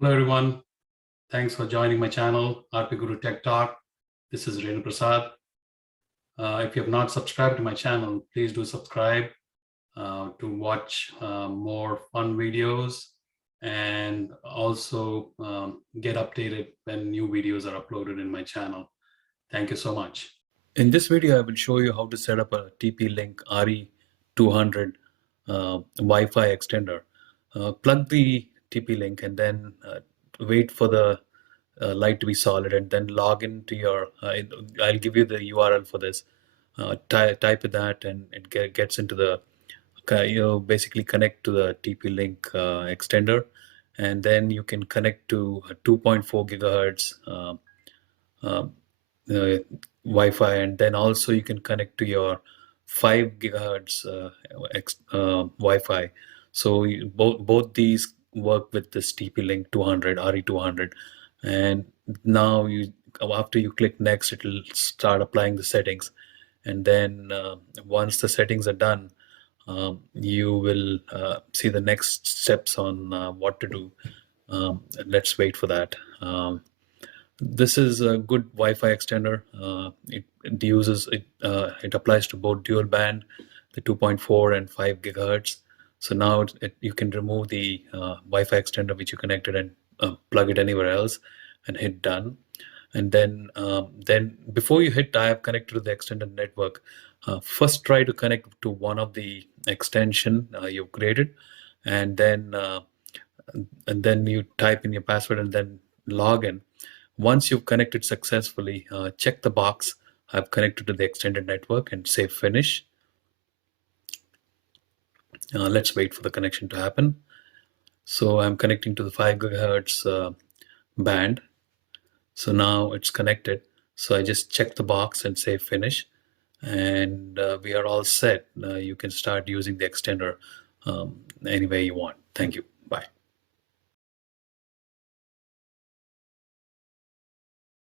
Hello, everyone. Thanks for joining my channel, RPGuru Tech Talk. This is Renu Prasad. If you have not subscribed to my channel, please do subscribe to watch more fun videos and also get updated when new videos are uploaded in my channel. Thank you so much. In this video, I will show you how to set up a TP-Link RE200 Wi-Fi extender. Plug the TP-Link and then wait for the light to be solid, and then log into your I'll give you the URL for this. Type that and it gets into the basically connect to the TP-Link extender, and then you can connect to a 2.4 gigahertz Wi-Fi, and then also you can connect to your 5 gigahertz Wi-Fi. So both these work with this TP-Link 200 RE200, and now after you click next, it will start applying the settings, and then once the settings are done, you will see the next steps on what to do. Let's wait for that. This is a good Wi-Fi extender. It applies to both dual band, the 2.4 and 5 gigahertz. So now you can remove the Wi-Fi extender which you connected and plug it anywhere else and hit done. And then before you hit I have connected to the extended network, first try to connect to one of the extension you've created, and then you type in your password and then log in. Once you've connected successfully, check the box I've connected to the extended network and say finish. Let's wait for the connection to happen. So I'm connecting to the 5 gigahertz band. So now it's connected. So I just check the box and say finish, and we are all set. You can start using the extender any way you want. Thank you.